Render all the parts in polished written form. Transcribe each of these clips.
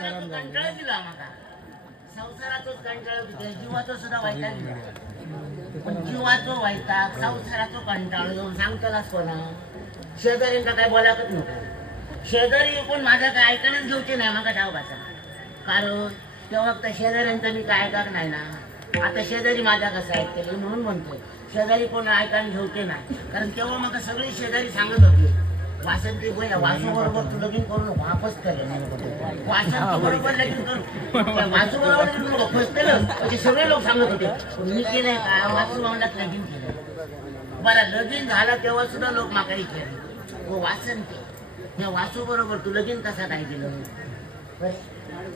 कंटाळा दिला आम्हाला संसारातच कंटाळा दिला जीवाचं सुद्धा वैताग दिला पण जीवाचं वैताग संसाराचं कंटाळा येऊन सांगतालाच कोणा शेजाऱ्यांका काय बोलाकच नको शेजारी पण माझा काय ऐकणच घेऊचे नाही मग डावबाचा कारण तेव्हा त्या शेजाऱ्यांचा मी काय ऐकत नाही ना आता शेजारी माझा कसं ऐकते म्हणून म्हणतोय शेजारी कोण ऐकायला घेऊचे नाही कारण तेव्हा मग सगळी शेजारी सांगत होती वासंती बोला वासू बरोबर तू लगीन करू नको वापस केलं वासंती बरोबर लगीन करू वासू बरोबर लगीन नको फसतेलं म्हणजे सगळे लोक सांगत होते मी केलंय का वासू भावनात लगीन केलं बरं लगीन झालं तेव्हा सुद्धा लोक माकारी केले हो वासंती या वासू बरोबर तू लगीन कसा काय केलं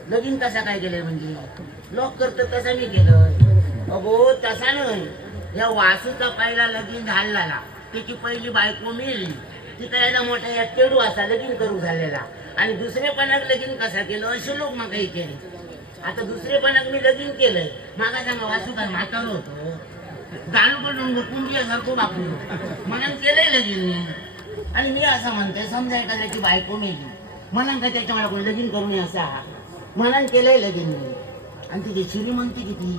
लगीन कसा काय केलंय म्हणजे लोक करतात तसं मी केलं अगो तसा नाही या वासूचा पहिला लगीन झालेला त्याची पहिली बायको मिळली ती काय मोठा या तेडू असा लगीन करू झालेला आणि दुसरेपणाक लगीन कसा केलं असे लोक मग काही केले आता दुसरेपणाक मी लगीन केलंय मागा सांगा वासू काय म्हातार होतो गाणं पण कुंडियासारखं बापू म्हणून केलंय लगीन मी आणि मी असं म्हणतोय समजा एखाद्याची बायको मेली म्हणून काय त्याच्यामुळे कोणी लगीन करू नये असा म्हणून केलंय लगीन मी आणि तिची श्रीमंती किती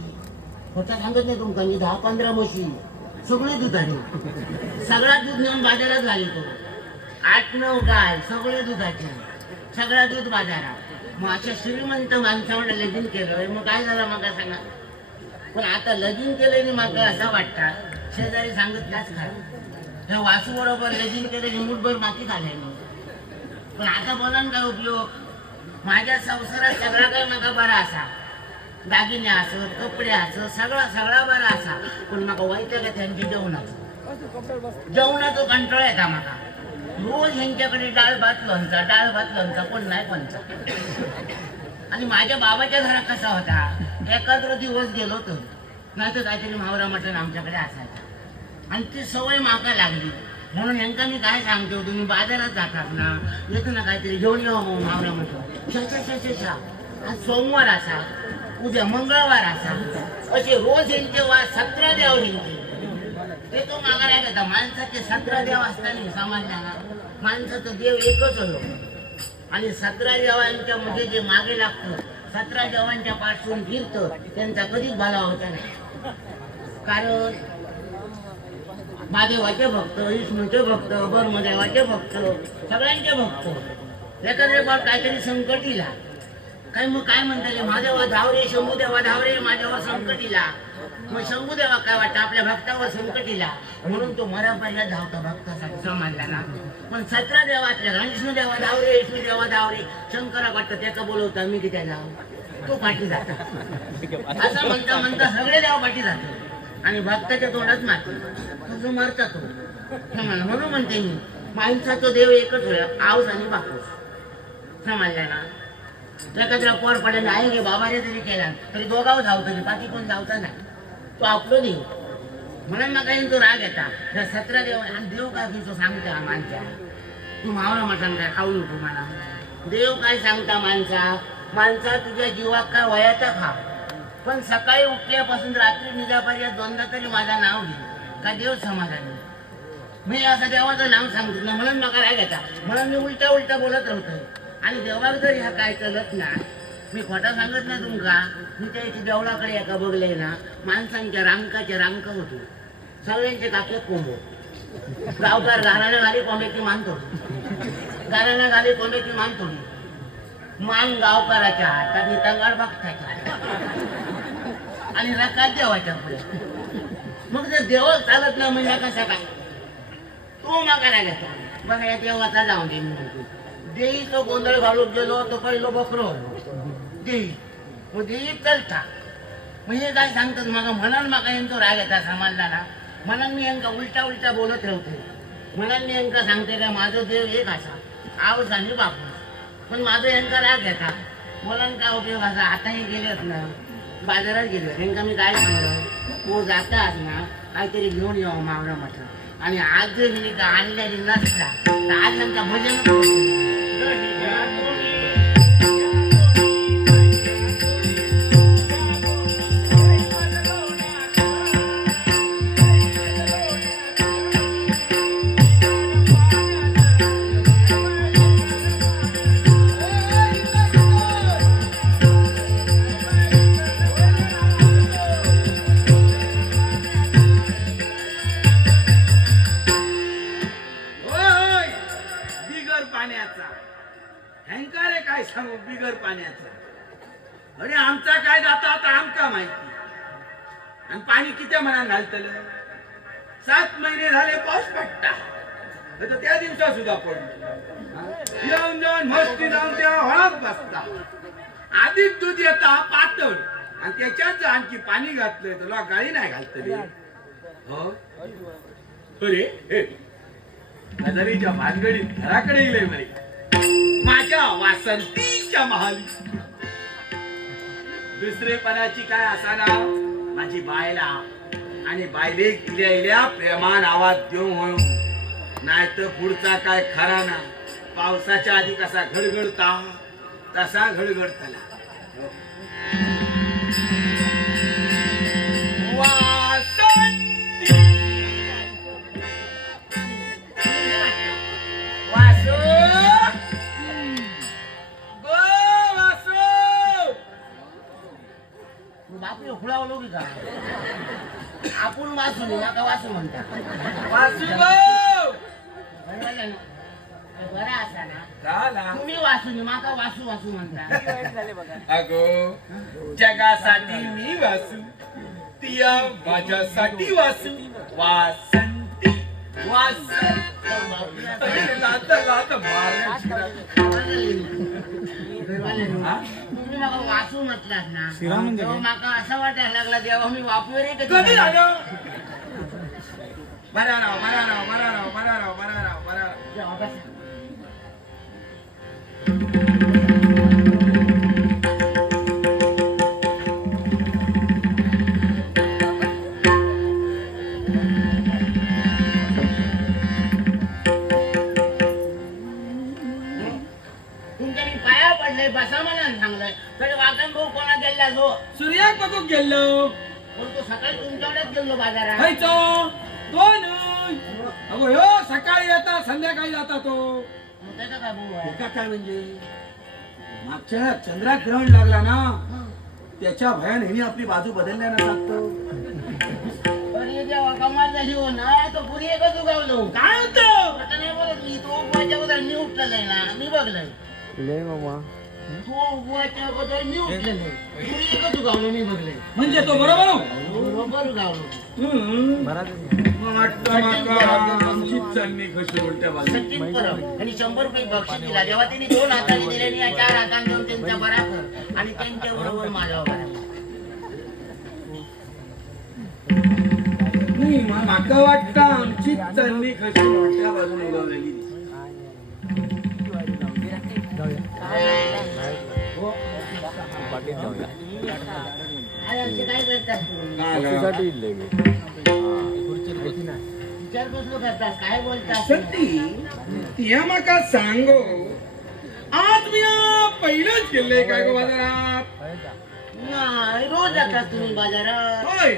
खोटा सांगत नाही तुमका मी 10-15 म्हशी सगळे दूध आहे सगळा दूध नेऊन बाजारात घाली तो 8-9 गाय सगळे दुधाचे सगळा दूध बाजारात मग अशा श्रीमंत माणसावर लगीन केलं मग काय झालं मग सांगा पण आता लगीन केलं मग असं वाटतं शेजारी सांगत त्याच खरं हे वासू बरोबर लगीन केलं मुठभर माती खाल्लाय मग पण आता बोला ना काय उपयोग माझ्या संसारात सगळा काय मग बरा असा दागिने असं कपडे असं सगळा बरा असा पण मग वाईट का त्यांची जेवणाचं कंटाळा येता माका रोज ह्यांच्याकडे डाळ भात लोणचा कोण नाही पंचा आणि माझ्या बाबाच्या घरात कसा होता एखाद दिवस गेलो तर नाही तर काहीतरी मावरा मटण आमच्याकडे असायचा आणि ती सवय माका लागली म्हणून यांना मी काय सांगतो तुम्ही बाजारात जातात ना येतो ना काहीतरी घेऊन येऊ मग मावरा मटण शा आज सोमवार असा उद्या मंगळवार असा असे रोज यांचे वास 17 देव यांचे ते तो मागायला घेता माणसाचे 17 देव असताना सामान्याला माणसाचं देव एकच होतो आणि 17 देवांच्या मध्ये जे मागे लागतं 17 देवांच्या पाठून फिरतं त्यांचा कधीच भला होता नाही कारण महादेवाचे भक्त विष्णूचे भक्त ब्रह्मदेवाचे भक्त सगळ्यांचे भक्त एखाद्या बाब काहीतरी संकट इला काय मग काय म्हणता महादेवा धावरे शंभूदेवा धावरे माझ्यावर संकट इला मग शंभूदेवा काय वाटतं आपल्या भक्तावर संकट इला म्हणून तो मरापर्यंत धावता भक्तासाठी समानला ना पण 17 देवातल्या विष्णुदेवा धावरे विष्णुदेवा धावरे शंकरा वाटतं त्याचा बोलवता मी की त्याला तो पाठी जातो असं म्हणता म्हणता सगळे देवा पाठी जातो आणि भक्ताच्या तोंडात मारतो तो मरता तो म्हणून म्हणते मी माणसाचा देव एकच होया आऊस आणि बापूस समजला ना एखाद्या पोर पडेल आहे गे बाबा रे तरी केला तरी दोघाव धावतो रे बाकी कोण धावता नाही तो आपलो देव म्हणून मग काही तो राग येता 17 देव आणि देव काय तो सांगता माणसा तू मावरा मटण काय खाऊ नको मला देव काय सांगता माणसा तुझ्या जीवाक काय वयाचा खा पण सकाळी उठल्यापासून रात्री निजापर्यंत 2दा तरी माझा नाव घे का देव समाधानी मी असं देवाचं नाव सांगतो ना म्हणून नका राग येता म्हणून मी उलटा बोलत राहतोय आणि देवाक जर ह्या काय चलत ना मी खोटा सांगत नाही तुमका मी त्या देवळाकडे एका बघले ना माणसांच्या रांक होतो सगळ्यांचे काके कोंबो गावकार घराला घाली कोंब्याची मान तोडी घराला घाली कोंब्याची मान तोडी मान गावकाराच्या हातात तंगाड बघताच्या आणि रकात देवाच्या पुढे मग जर देव चालत ना म्हणजे कसा काय तो मागायला घेतो बघा या देवाचा जाऊन दे म्हणतो देई तो गोंधळ घालून गेलो तो पहिलो बकरो देई मग देई चलता म्हणजे काय सांगतात मग म्हणून मग यांचा राग येता समाजला ना म्हणून मी यांका उलटा बोलत राहते म्हणून मी यांका सांगते का माझं देव एक असा आऊस आणि बापू पण माझं यांचा राग येता म्हणून काय उपयोग असा आताही गेलेत ना बाजारात गेले यांका मी काय सांगलं तो जातात ना काहीतरी घेऊन यावं मावरा मटण आणि आज जर मी का आणलेली नसला तर आज त्यांचा भजन बिगर पाण्याचा. अरे आमचा काय जाता आता आमका माहिती. आणि पाणी किती मनात घालतलं. 7 महिने झाले पाऊस पडता. तर त्या दिवसा सुद्धा पडलो. येऊन जाऊन मस्ती जाऊन त्या हळद बसता. आधीच दूध येता पातळ आणि त्याच्यात जर आणखी पाणी घातलंय तुला गाळी नाही घालतली. हो अरे हजारीच्या भानगडीत घराकडे गेले बरे माझ्या वासंतीच्या महाली. दुसरेपणाची काय असाना माझी बायला आणि बायले इल्या प्रेमान आवाज देऊ होऊ. नाही तर पुढचा काय खरा ना. पावसाच्या आधी कसा घडघडता तसा घडघडतला. वासंती वासो गो वासो. बापू खुळावलो की का आपण वाचू नका वाचू म्हणता. वासू गो बरा असा ना झाला. तुम्ही वाचू माका वाचू वाचू म्हणता. अगो जगासाठी मी वासू तिया माझ्यासाठी वासू. वासंती वासू. तुम्ही माका वाचू म्हटलात ना तेव्हा माका असं वाटायला लागला तेव्हा मी वापरू रे कधी झालं. बरा राव बरा राव बरा राव बरा राव बरा राव बरा राव. तुमच्या मी पाया पडले बसा म्हणा सांगलंय तर वाकण भाऊ कोणा गेला जो सूर्याक बघूक गेलो. पण तो सकाळी तुमच्याकडेच गेलो बाजारात. खायचो दोन. अगो ह्यो सकाळी येता संध्याकाळी जाता तो. मग त्याचा काय भाऊ आहे? एका काय म्हणजे मागच्या चंद्रात ग्रहण लागला ना त्याच्या भयाने हिने आपली बाजू बदलल्यानं लागतो. अरे जेव्हा कमाल झाली हो ना तो पुरी एकच उगावलो. काय होतं आता नाही बोलत मी तो उगवायच्या अगोदर मी उठलेला आहे ना मी बघलंय. तो उगवायच्या अगोदर मी उठलेलो पुरी एकच उगावलो मी बघलंय. म्हणजे तो बरोबर हो? बरोबर उगावलो. आमची चालणी कशी उलट्या बाजू. सचिन परब आणि 100 रुपये बक्षीस दिला जेव्हा त्यांनी 2 हाताने दिले आणि या 4 हाताने देऊन त्यांचा बरा कर आणि त्यांच्या बरोबर माझा बरा. नाही माका वाटतं आमची चालणी कशी उलट्या बाजूने उगवलेली. काय करतात विचार बसलो करतात काय बोलतात. सती तिया माका सांगो आज मी पहिलंच गेले काय गो बाजारात. नाही रोज जातात तुम्ही बाजारात. होय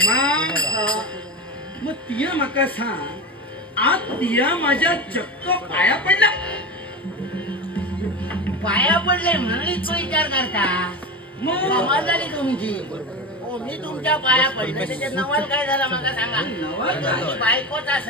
मग तिया माका सांग आज तिया माझ्या चक्क पाया पडला. पाया पडले म्हणून इतकं विचार करता. मग कमाल झाली तुमची. हो मी तुमच्या पाया पडले त्याच्यात नवल काय झाला मला सांगा. नवल काय? बायकोचा